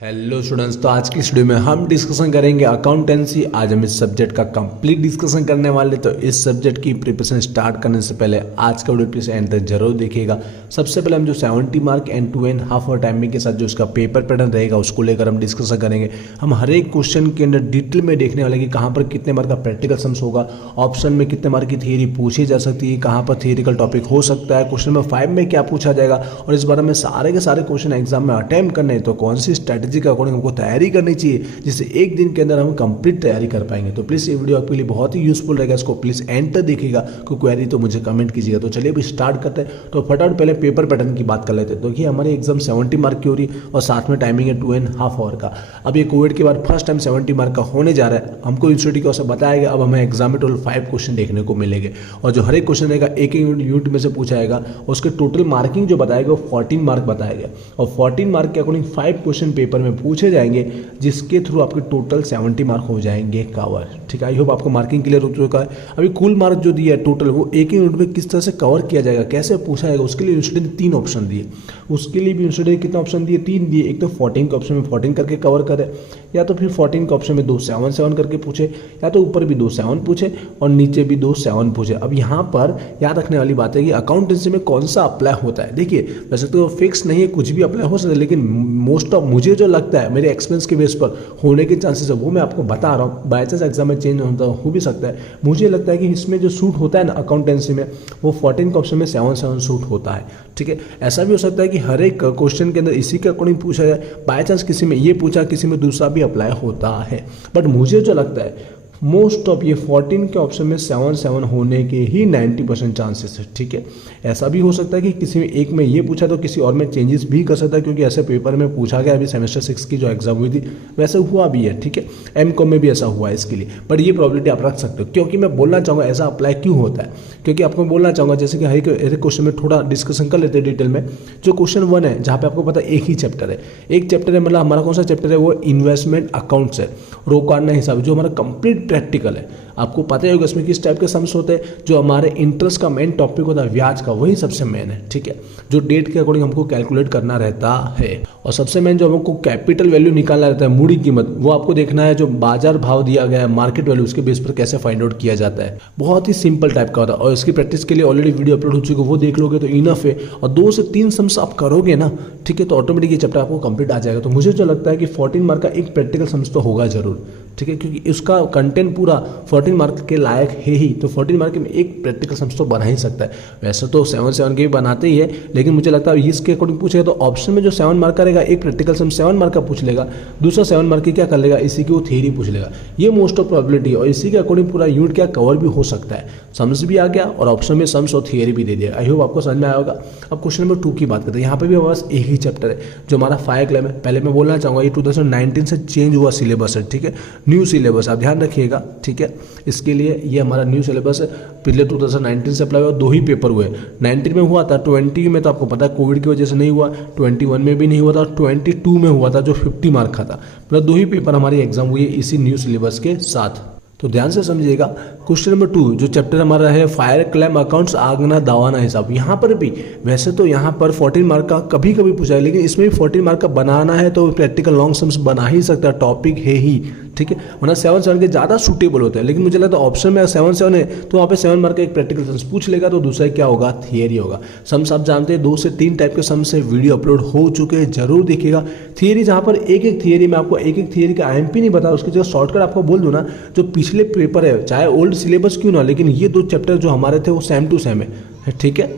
Hello students, तो आज की इस वीडियो में हम डिस्कशन करेंगे अकाउंटेंसी। आज हम इस सब्जेक्ट का कंप्लीट डिस्कशन करने वाले। तो इस सब्जेक्ट की प्रिपरेशन स्टार्ट करने से पहले आज का वीडियो प्लीज एंड तक जरूर देखिएगा। सबसे पहले हम जो 70 मार्क एंड 2.5 आवर टाइमिंग के साथ जो इसका पेपर पैटर्न रहेगा उसको लेकर हम डिस्कशन करेंगे। हम हर एक क्वेश्चन के अंदर डिटेल में देखने वाले कि कहाँ पर कितने मार्क का प्रैक्टिकल सम्स होगा, ऑप्शन में कितने मार्क की थियरी पूछी जा सकती है, कहाँ पर थियरिकल टॉपिक हो सकता है, क्वेश्चन नंबर 5 में क्या पूछा जाएगा, और इस बारे में सारे के सारे क्वेश्चन एग्जाम में अटेम्प्ट करने हैं तो कौन सी स्ट्रैटेजी के अकॉर्डिंग हमको तैयारी करनी चाहिए जिससे एक दिन के अंदर हम कंप्लीट तैयारी कर पाएंगे। तो प्लीज ये वीडियो आपके लिए बहुत ही यूजफुल रहेगा, इसको प्लीज एंड तक देखिएगा। कोई क्वेरी तो मुझे कमेंट कीजिएगा। तो चलिए अभी स्टार्ट करते हैं। तो फटाफट पहले पेपर पैटर्न की बात कर लेते हैं। देखिए हमारे एग्जाम 70 मार्क की हो रही और साथ में टाइमिंग है 2.5 आवर का। अब ये कोविड के बाद फर्स्ट टाइम 70 मार्क का होने जा रहा है। हमको इंस्टीट्यूट की ओर से बताया गया अब हमें एग्जाम में टोटल 5 क्वेश्चन देखने को मिलेंगे और जो हर एक क्वेश्चन रहेगा एक यूनिट में से पूछा जाएगा। उसके टोटल मार्किंग जो बताएगा वो 14 मार्क बताया गया और 14 मार्क के अकॉर्डिंग 5 क्वेश्चन पेपर में पूछे जाएंगे जिसके थ्रू आपके टोटल 70 मार्क हो जाएंगे कवर। ठीक है, आई होप आपको मार्किंग क्लियर हो चुका है। अभी कुल मार्क जो दिया है टोटल वो एक ही यूनिट में किस तरह से कवर किया जाएगा, कैसे पूछा जाएगा, उसके लिए इंस्टीट्यूट ने 3 ऑप्शन दिए। उसके लिए भी इंस्टीट्यूट ने कितना ऑप्शन दिए? 3 दिए। एक तो 14 के ऑप्शन में 14 करके कवर करे, या तो फिर 14 के ऑप्शन में 2 7 7 करके पूछे, या तो ऊपर भी 2 7 पूछे और नीचे भी 2 7 पूछे। अब यहाँ पर याद रखने वाली बात है कि अकाउंटेंसी में कौन सा अप्लाई होता है। देखिए वैसे तो फिक्स नहीं है, कुछ भी अप्लाई हो सकता है, लेकिन मोस्ट ऑफ मुझे जो लगता है मेरे एक्सपीरियंस के बेस पर होने के चांसेस है वो मैं आपको बता रहा हूँ। बाई चांस एग्जाम में चेंज होता हो भी सकता है। मुझे लगता है कि इसमें जो सूट होता है ना अकाउंटेंसी में वो 14 के ऑप्शन में 7 7 सूट होता है। ठीक है, ऐसा भी हो सकता है कि हर एक क्वेश्चन के अंदर इसी के अकॉर्डिंग पूछा जाए। बाई चांस किसी में ये पूछा, किसी में दूसरा भी अप्लाई होता है, बट मुझे जो लगता है मोस्ट ऑफ ये 14 के ऑप्शन में 7 7 होने के ही 90% चांसेस है। ठीक है, ऐसा भी हो सकता है कि किसी में एक में ये पूछा तो किसी और में चेंजेस भी कर सकता है, क्योंकि ऐसे पेपर में पूछा गया। अभी सेमेस्टर 6 की जो एग्जाम हुई थी वैसे हुआ भी है। ठीक है, एमकॉम में भी ऐसा हुआ है इसके लिए, बट ये प्रॉबिलिटी आप रख सकते हो। क्योंकि मैं बोलना चाहूँगा ऐसा अप्लाई क्यों होता है, क्योंकि आपको बोलना चाहूँगा जैसे कि हर एक क्वेश्चन में थोड़ा डिस्कशन कर लेते हैं डिटेल में। जो क्वेश्चन 1 है जहाँ पे आपको पता है एक ही चैप्टर है, एक चैप्टर है, मतलब हमारा कौन सा चैप्टर है वो इन्वेस्टमेंट अकाउंट्स है, रोकाना हिसाब, जो हमारा कंप्लीट प्रैक्टिकल है। आपको पता ही होगा इसमें किस टाइप के सम्स होते हैं। जो हमारे इंटरेस्ट का मेन टॉपिक होता है ब्याज का, वही सबसे मेन है। ठीक है, जो डेट के अकॉर्डिंग हमको कैलकुलेट करना रहता है, और सबसे मेन जो हमको कैपिटल वैल्यू निकालना रहता है, मूड़ी कीमत, वो आपको देखना है जो बाजार भाव दिया गया है मार्केट वैल्यू, उसके बेस पर कैसे फाइंड आउट किया जाता है। बहुत ही सिंपल टाइप का होता है और इसकी प्रैक्टिस के लिए ऑलरेडी वीडियो अपलोड हो चुकी है, वो देख लोगे तो इनफ है। और 2 से 3 सम्स आप करोगे ना, ठीक है, तो ऑटोमेटिक ये चैप्टर आपको कंप्लीट आ जाएगा। तो मुझे जो लगता है कि 14 मार्क का एक प्रैक्टिकल सम्स तो होगा जरूर। ठीक है, क्योंकि उसका कंटेंट पूरा 14 मार्क के लायक है ही, तो 14 मार्क में एक प्रैक्टिकल सम्स तो बना ही सकता है। वैसे तो 7 7 के भी बनाते ही है, लेकिन मुझे लगता है इसके अकॉर्डिंग पूछेगा तो ऑप्शन में जो 7 मार्क का रहेगा एक प्रैक्टिकल सम 7 मार्क का पूछ लेगा, दूसरा 7 मार्क की क्या कर लेगा, इसी की वो थ्योरी पूछ लेगा। ये मोस्ट ऑफ प्रोबेबिलिटी है और इसी के अकॉर्डिंग पूरा यूनिट क्या कवर भी हो सकता है। सम्स भी आ गया और ऑप्शन में सम्स और थियरी भी दे दिया। आई होप आपको समझ में आया होगा। अब क्वेश्चन नंबर 2 की बात करते हैं। यहाँ पे भी हमारे पास एक ही चैप्टर है जो हमारा फायर क्लेम है। पहले मैं बोलना चाहूँगा ये 2019 से चेंज हुआ सिलेबस है। ठीक है, न्यू सिलेबस आप ध्यान रखिएगा। ठीक है, इसके लिए ये हमारा न्यू सिलेबस है। पिछले 2019 से अप्लाई हुआ, 2 ही पेपर हुए। 19 में हुआ था, 20 में तो आपको पता है कोविड की वजह से नहीं हुआ, 21 में भी नहीं हुआ था, 22 में हुआ था जो 50 मार्क का था। मतलब 2 ही पेपर हमारी एग्जाम हुई है इसी न्यू सिलेबस के साथ। तो ध्यान से समझिएगा। क्वेश्चन नंबर 2 जो चैप्टर हमारा है फायर क्लेम अकाउंट्स, आगना दावाना हिसाब। यहाँ पर भी वैसे तो यहाँ पर 14 मार्क का कभी कभी पूछा है, लेकिन इसमें भी 14 मार्क का बनाना है तो प्रैक्टिकल लॉन्ग सम्स बना ही सकता है, टॉपिक है ही। ठीक है, वरना 7 7 के ज़्यादा सूटेबल होते हैं। लेकिन मुझे लगता है ऑप्शन में 7 7 है तो वहाँ पे 7 मार्क का एक प्रैक्टिकल सम्स पूछ लेगा, तो दूसरा क्या होगा, थियरी होगा। सम्स आप जानते हैं 2 से 3 टाइप के सम्स से वीडियो अपलोड हो चुके हैं, जरूर देखिएगा। थियरी जहाँ पर एक एक थियरी में आपको एक एक थियरी का IMP नहीं बता, उसकी जगह शॉर्टकट आपको बोल दूँ ना, जो पिछले पेपर है चाहे ओल्ड सिलेबस क्यों ना, लेकिन ये 2 चैप्टर जो हमारे थे वो सेम टू सेम है। ठीक है,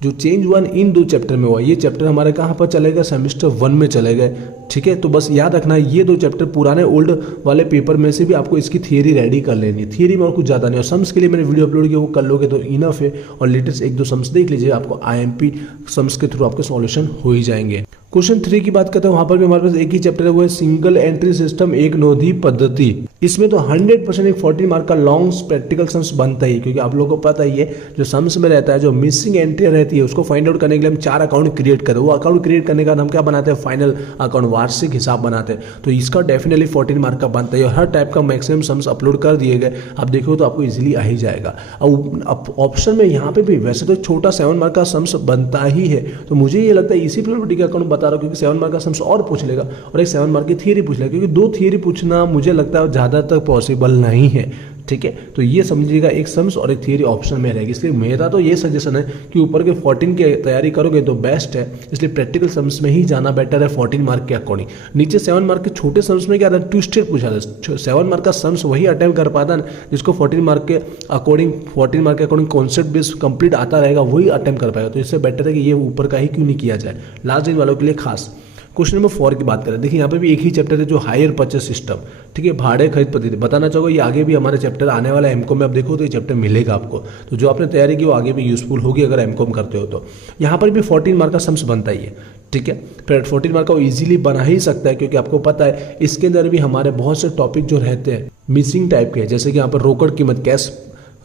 जो चेंज हुआ इन 2 चैप्टर में हुआ, ये चैप्टर हमारे कहाँ पर चले गए, सेमेस्टर 1 में चले गए। ठीक है, तो बस याद रखना ये 2 चैप्टर पुराने ओल्ड वाले पेपर में से भी आपको इसकी थियरी रेडी कर लेनी है। थियरी में और कुछ ज़्यादा नहीं, और सम्स के लिए मैंने वीडियो अपलोड किया, वो कर लोगे तो इनफ है। और लेटेस्ट 1-2 सम्स देख लीजिए, आपको IMP सम्स के थ्रू आपके सॉल्यूशन हो ही जाएंगे। क्वेश्चन 3 की बात करते हैं। वहां पर भी हमारे पास एक ही चैप्टर है, वो है सिंगल एंट्री सिस्टम एक नोंदी पद्धति। इसमें तो 100% एक 14 मार्क का लॉन्ग प्रैक्टिकल सम्स बनता ही, क्योंकि आप लोगों को पता ही है जो सम्स में रहता है, जो मिसिंग एंट्री रहती है उसको फाइंड आउट करने के लिए हम 4 अकाउंट क्रिएट करते हैं। वो अकाउंट क्रिएट करने का हम क्या बनाते हैं, फाइनल अकाउंट, वार्षिक हिसाब बनाते हैं। तो इसका डेफिनेटली 14 मार्क का बनता है और हर टाइप का मैक्सिमम सम्स अपलोड कर दिए गए। आप देखो तो आपको इजीली आ ही जाएगा। अब ऑप्शन में यहाँ पे भी वैसे तो छोटा 7 मार्क का सम्स बनता ही है, तो मुझे ये लगता है इसी प्रोबेबिलिटी का अकाउंट बता रहा हूँ क्योंकि 7 मार्क का सम्स और पूछ लेगा और एक 7 मार्क की थियरी पूछ लेगा, क्योंकि 2 थियरी पूछना मुझे लगता है ज़्यादातर पॉसिबल नहीं है। ठीक है, तो ये समझिएगा, एक सम्स और एक थियरी ऑप्शन में रहेगी। इसलिए मेरा तो ये सजेशन है कि ऊपर के 14 की तैयारी करोगे तो बेस्ट है, इसलिए प्रैक्टिकल सम्स में ही जाना बेटर है 14 मार्क के अकॉर्डिंग। नीचे 7 मार्क के छोटे सम्स में क्या था, ट्विस्टेड पूछा था। 7 मार्क का सम्स वही अटेम्प्ट कर पाता है जिसको 14 मार्क के अकॉर्डिंग कॉन्सेप्ट बेस कंप्लीट आता रहेगा, वही अटेम्प्ट कर पाएगा। तो इससे बेटर है कि ये ऊपर का ही क्यों नहीं किया जाए, लास्ट दिन वालों के लिए खास। क्वेश्चन नंबर 4 की बात करें, देखिए यहाँ पे भी एक ही चैप्टर है जो हायर परचेस सिस्टम, ठीक है, भाड़े खरीद पद्धति। बताना चाहोगे ये आगे भी हमारे चैप्टर आने वाला है एमकॉम में, आप देखो तो ये चैप्टर मिलेगा आपको, तो जो आपने तैयारी की वो आगे भी यूजफुल होगी अगर एमकॉम करते हो तो। यहाँ पर भी 14 मार्क का सम्स बनता ही है, ठीक है, फिर 14 मार्क का वो इजीली बना ही सकता है, क्योंकि आपको पता है इसके अंदर भी हमारे बहुत से टॉपिक जो रहते हैं मिसिंग टाइप के, जैसे कि यहाँ पर रोकड़ कीमत, कैश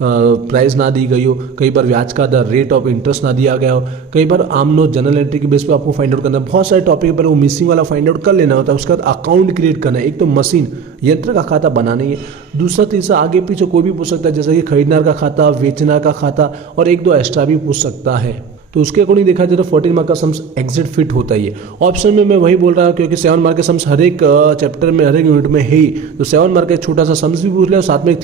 प्राइस ना दी गई हो, कई बार ब्याज का दर, रेट ऑफ इंटरेस्ट ना दिया गया हो, कई बार आम नोट जनरल एंट्री के बेस पे आपको फाइंड आउट करना है। बहुत सारे टॉपिक पर वो मिसिंग वाला फाइंड आउट कर लेना होता है। उसके बाद अकाउंट क्रिएट करना है, एक तो मशीन यंत्र का खाता बनाना ही है, दूसरा तीसरा आगे पीछे कोई भी पूछ सकता है, जैसे कि खरीदनार का खाता, बेचनार का खाता और 1-2 एक्स्ट्रा भी पूछ सकता है। तो उसके अकॉर्डिंग देखा जाए तो 14 मार्क का सम्स एग्जिट फिट होता ही है। ऑप्शन में मैं वही बोल रहा हूँ क्योंकि 7 मार्क के सम्स हर एक चैप्टर में, हर एक यूनिट में है ही, तो 7 मार्क का एक छोटा सा सम्स भी पूछ लिया और साथ में एक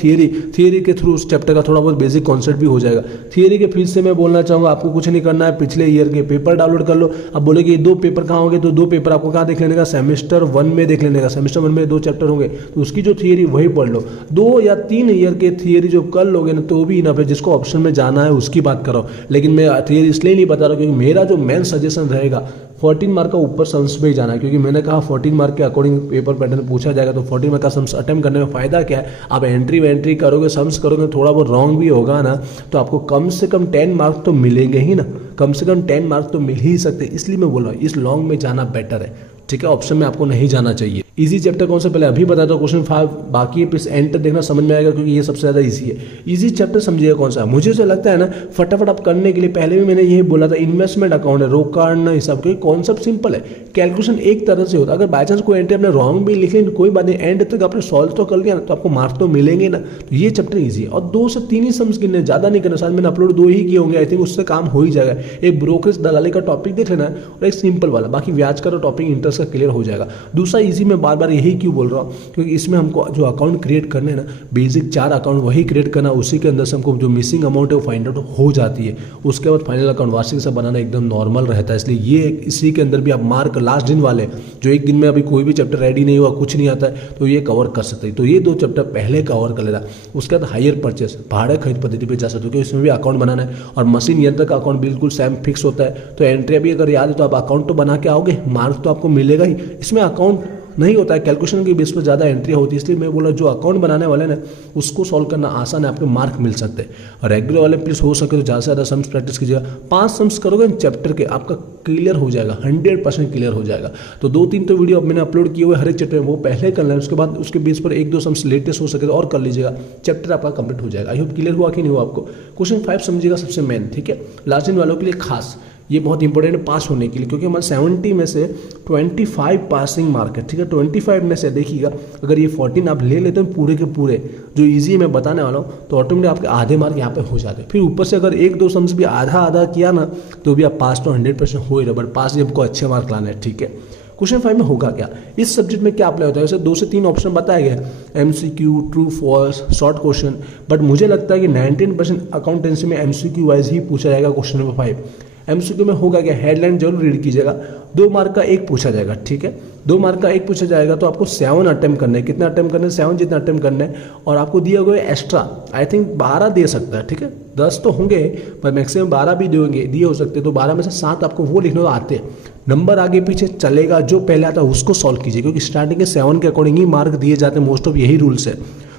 थियरी के थ्रू उस चैप्टर का थोड़ा बहुत बेसिक कॉन्सेप्ट भी हो जाएगा। थियरी के फीस से मैं बोलना चाहूँगा आपको कुछ नहीं करना है, पिछले ईयर के पेपर डाउनलोड कर लो। अब बोले कि 2 पेपर कहाँ होंगे, तो 2 पेपर आपको कहाँ देख लेने का, सेमेस्टर 1 में देख लेने का। सेमेस्टर 1 में 2 चैप्टर होंगे तो उसकी जो थियरी वही पढ़ लो। 2 या 3 ईयर के थियरी जो कर लोगे ना तो भी इनफ है, जिसको ऑप्शन में जाना है उसकी बात करो। लेकिन मैं थियरी इसलिए नहीं बता रहा क्योंकि मेरा जो मेन सजेशन रहेगा 14 मार्क का ऊपर सम्स पे ही जाना है, क्योंकि मैंने कहा 14 मार्क के अकॉर्डिंग पेपर पैटर्न पूछा जाएगा, तो 14 मार्क का सम्स अटेम्प्ट करने में फायदा क्या है, आप एंट्री करोगे, सम्स करोगे, थोड़ा बहुत रॉन्ग भी होगा ना तो आपको कम से कम 10 मार्क तो मिलेंगे ही ना, कम से कम 10 मार्क तो मिल ही सकते। इसलिए मैं बोल रहा हूँ इस लॉन्ग में जाना बेटर है, ठीक है, ऑप्शन में आपको नहीं जाना चाहिए। इजी चैप्टर कौन सा पहले अभी बताता हूँ, क्वेश्चन 5, बाकी प्लीज एंड तक देखना, समझ में आएगा क्योंकि ये सबसे ज्यादा इजी है। इजी चैप्टर समझिएगा कौन सा है, मुझे जो लगता है ना फटाफट आप करने के लिए, पहले भी मैंने यही बोला था, इन्वेस्टमेंट अकाउंट है, रोकाण हिसाब, क्योंकि कॉन्सेप्ट सिंपल है, कैलकुलेशन एक तरह से होता है। अगर बाई चांस कोई एंट्री आपने रॉन्ग भी लिख ली कोई बात नहीं, एंड तक आपने सॉल्व तो कर लिया ना तो आपको मार्क्स तो मिलेंगे ना। तो ये चैप्टर ईजी है और 2 से 3 ही सम्स गिनने, ज्यादा नहीं करना। शायद मैंने अपलोड 2 ही किए होंगे, आई थिंक उससे काम हो ही जाएगा। एक ब्रोकरेज दलाली का टॉपिक देख लेना है और एक सिंपल वाला, बाकी ब्याज का टॉपिक इंटरेस्ट का क्लियर हो जाएगा। दूसरा इजी में बार बार यही क्यों बोल रहा हूँ, क्योंकि इसमें हमको जो अकाउंट क्रिएट करने हैं ना, बेसिक 4 अकाउंट वही क्रिएट करना, उसी के अंदर से हमको जो मिसिंग अमाउंट है वो फाइंड आउट हो जाती है। उसके बाद फाइनल अकाउंट वार्षिक से बनाना एकदम नॉर्मल रहता है। इसलिए ये इसी के अंदर भी आप मार्क लास्ट दिन वाले, जो एक दिन में अभी कोई भी चैप्टर रेडी नहीं हुआ, कुछ नहीं आता है, तो ये कवर कर सकते हैं। तो ये 2 चैप्टर पहले कवर कर लेना। उसके बाद हायर परचेस, भाड़े खरीद पद्धति पे जा सकते हो, क्योंकि इसमें भी अकाउंट बनाना है और मशीन यंत्र का अकाउंट बिल्कुल सेम फिक्स होता है। तो एंट्री भी अगर याद है तो आप अकाउंट तो बना के आओगे, मार्क तो आपको मिलेगा ही। इसमें अकाउंट नहीं होता है, कैलकुलेशन के बेस पर ज़्यादा एंट्री होती है। इसलिए मैं बोला जो अकाउंट बनाने वाले ना उसको सॉल्व करना आसान है, आपके मार्क मिल सकते हैं। और रेगुलर वाले प्लीज हो सके तो ज़्यादा से ज़्यादा सम्स प्रैक्टिस कीजिएगा। 5 सम्स करोगे चैप्टर के, आपका क्लियर हो जाएगा, 100% क्लियर हो जाएगा। तो 2-3 तो वीडियो मैंने अपलोड किए हुए हर एक चैप्टर में, वो पहले कर लें, उसके बाद उसके बेस पर 1-2 सम्स लेटेस्ट हो सके तो और कर लीजिएगा, चैप्टर आपका कंप्लीट हो जाएगा। आई होप क्लियर हुआ कि नहीं हुआ आपको। क्वेश्चन 5 समझिएगा सबसे मेन, ठीक है, लास्ट दिन वालों के लिए खास, ये बहुत इंपॉर्टेंट है पास होने के लिए, क्योंकि हमारे 70 में से 25 पासिंग मार्क है, ठीक है। 25 में से देखिएगा अगर ये 14 आप ले लेते हो पूरे के पूरे, जो इजी मैं बताने वाला हूँ, तो ऑटोमेटिक आपके आधे मार्क यहाँ पे हो जाते हैं। फिर ऊपर से अगर 1-2 सम्स भी आधा किया ना तो भी आप पास तो 100% हो ही रहे, बट पास भी आपको अच्छे मार्क लाना है, ठीक है। क्वेश्चन 5 में होगा क्या, इस सब्जेक्ट में क्या अप्लाई होता है, वैसे 2 से 3 ऑप्शन बताए गए, MCQ, true false, short question, but मुझे लगता है कि 19% अकाउंटेंसी में MCQ वाइज ही पूछा जाएगा। क्वेश्चन नंबर 5 MCQ में होगा क्या, हेडलाइन जरूर रीड कीजिएगा, 2 मार्क का 1 पूछा जाएगा, ठीक है, 2 मार्क का 1 पूछा जाएगा। तो आपको 7 अटेम्प्ट करने हैं, कितने अटेम्प्ट करने हैं, 7 जितना अटेम्प्ट करने हैं, और आपको दिया हुआ एक्स्ट्रा आई थिंक 12 दे सकता है, ठीक है, 10 तो होंगे पर मैक्सिमम 12 भी दिए हो सकते हैं। तो 12 में से 7 आपको वो लिखने को आते हैं, नंबर आगे पीछे चलेगा, जो पहले आता है उसको सॉल्व कीजिए, क्योंकि स्टार्टिंग के 7 के अकॉर्डिंग ही मार्क दिए जाते हैं, मोस्ट ऑफ यही रूल्स है।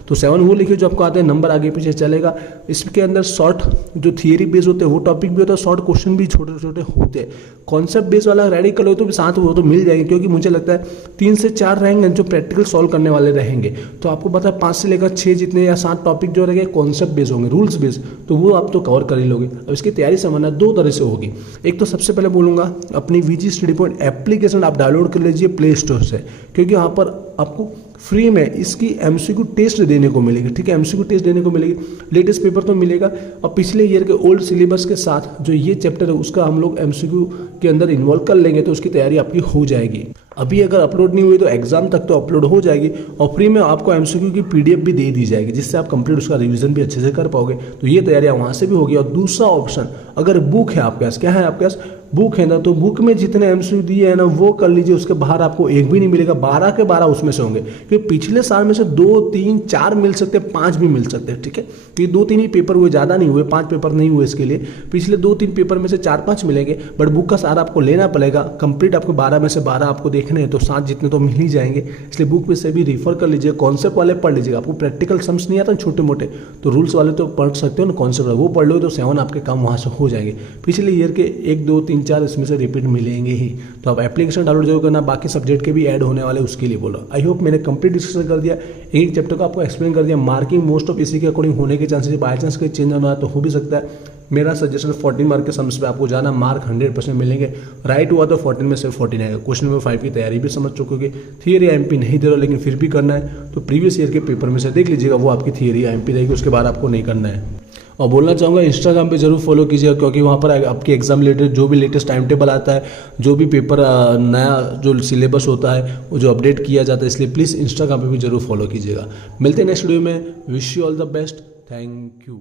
तो 7 वो लिखिए जो आपको आते हैं, नंबर आगे पीछे चलेगा। इसके अंदर शॉर्ट जो थियरी बेस होते हैं वो टॉपिक भी होता है, शॉर्ट क्वेश्चन भी छोटे छोटे होते हैं। कॉन्सेप्ट बेस वाला रेडी कर लो तो भी साथ वो तो मिल जाएंगे, क्योंकि मुझे लगता है 3 से 4 रहेंगे जो प्रैक्टिकल सॉल्व करने वाले रहेंगे। तो आपको पता है 5 से लेकर 6 जितने या 7 टॉपिक जो रहेंगे कॉन्सेप्ट बेस होंगे, रूल्स बेस, तो वो आप तो कवर कर ही लोगे। अब इसकी तैयारी समझना 2 तरह से होगी। एक तो सबसे पहले बोलूँगा अपनी VG स्टडी पॉइंट एप्लीकेशन आप डाउनलोड कर लीजिए प्ले स्टोर से, क्योंकि वहाँ पर आपको फ्री में इसकी एमसीक्यू टेस्ट देने को मिलेगी, ठीक है, एमसीक्यू टेस्ट देने को मिलेगी, लेटेस्ट पेपर तो मिलेगा और पिछले ईयर के ओल्ड सिलेबस के साथ जो ये चैप्टर है उसका हम लोग एमसीक्यू के अंदर इन्वॉल्व कर लेंगे तो उसकी तैयारी आपकी हो जाएगी। अभी अगर अपलोड नहीं हुई तो एग्जाम तक तो अपलोड हो जाएगी और फ्री में आपको एमसीक्यू की पीडीएफ भी दे दी जाएगी जिससे आप कंप्लीट उसका रिवीजन भी अच्छे से कर पाओगे। तो ये तैयारियां वहां से भी होगी। और दूसरा ऑप्शन, अगर बुक है आपके पास, क्या है आपके पास, बुक है ना, तो बुक में जितने एमसीक्यू दिए हैं ना वो कर लीजिए, उसके बाहर आपको एक भी नहीं मिलेगा, 12 के 12 उसमें से होंगे, क्योंकि पिछले साल में से 2, 3, 4 मिल सकते हैं, 5 भी मिल सकते हैं, ठीक है, क्योंकि 2-3 ही पेपर हुए, ज़्यादा नहीं हुए, 5 पेपर नहीं हुए इसके लिए, पिछले 2-3 पेपर में से 4-5 मिलेंगे, बट बुक का सारा आपको लेना पड़ेगा, कंप्लीट आपको 12 में से 12 आपको देखने हैं तो 7 जितने तो मिल ही जाएंगे, इसलिए बुक में से भी रिफर कर लीजिए, कॉन्सेप्ट वाले पढ़ लीजिएगा, आपको प्रैक्टिकल सम्स नहीं आता छोटे मोटे तो रूल्स वाले तो पढ़ सकते हो ना, कॉन्सेप्ट वो पढ़ लो तो 7 आपके काम वहाँ से हो जाएंगे, पिछले ईयर के 1, 2, 3, 4 इसमें से रिपीट मिलेंगे ही। तो आप एप्लीकेशन डाउनलोड जरूर करना, बाकी सब्जेक्ट के भी ऐड होने वाले उसके लिए बोलो। आई होप मैंने कंप्लीट डिस्कशन कर दिया, एक चैप्टर को आपको एक्सप्लेन कर दिया, मार्किंग मोस्ट ऑफ इसी के अकॉर्डिंग होने के चांसेस, बाई चांस कहीं चेंज होना है तो हो भी सकता है। मेरा सजेशन 14 मार्क के सम्स पे आपको जाना, मार्क 100% मिलेंगे, राइट हुआ तो 14 में से 14 आएगा। क्वेश्चन नंबर 5 की तैयारी भी समझ चुकोगे, थियरी एमपी नहीं दे रहा लेकिन फिर भी करना है तो प्रीवियस ईयर के पेपर में से देख लीजिएगा, वो आपकी थियरी एमपी रहेगी, उसके बाद आपको नहीं करना है। और बोलना चाहूँगा इंस्टाग्राम पे जरूर फॉलो कीजिएगा क्योंकि वहाँ पर आपके एग्जाम रिलेटेड जो भी लेटेस्ट टाइम टेबल आता है, जो भी पेपर नया जो सिलेबस होता है वो जो अपडेट किया जाता है, इसलिए प्लीज़ इंस्टाग्राम पे भी जरूर फॉलो कीजिएगा। मिलते हैं नेक्स्ट वीडियो में, wish you all the best, thank you.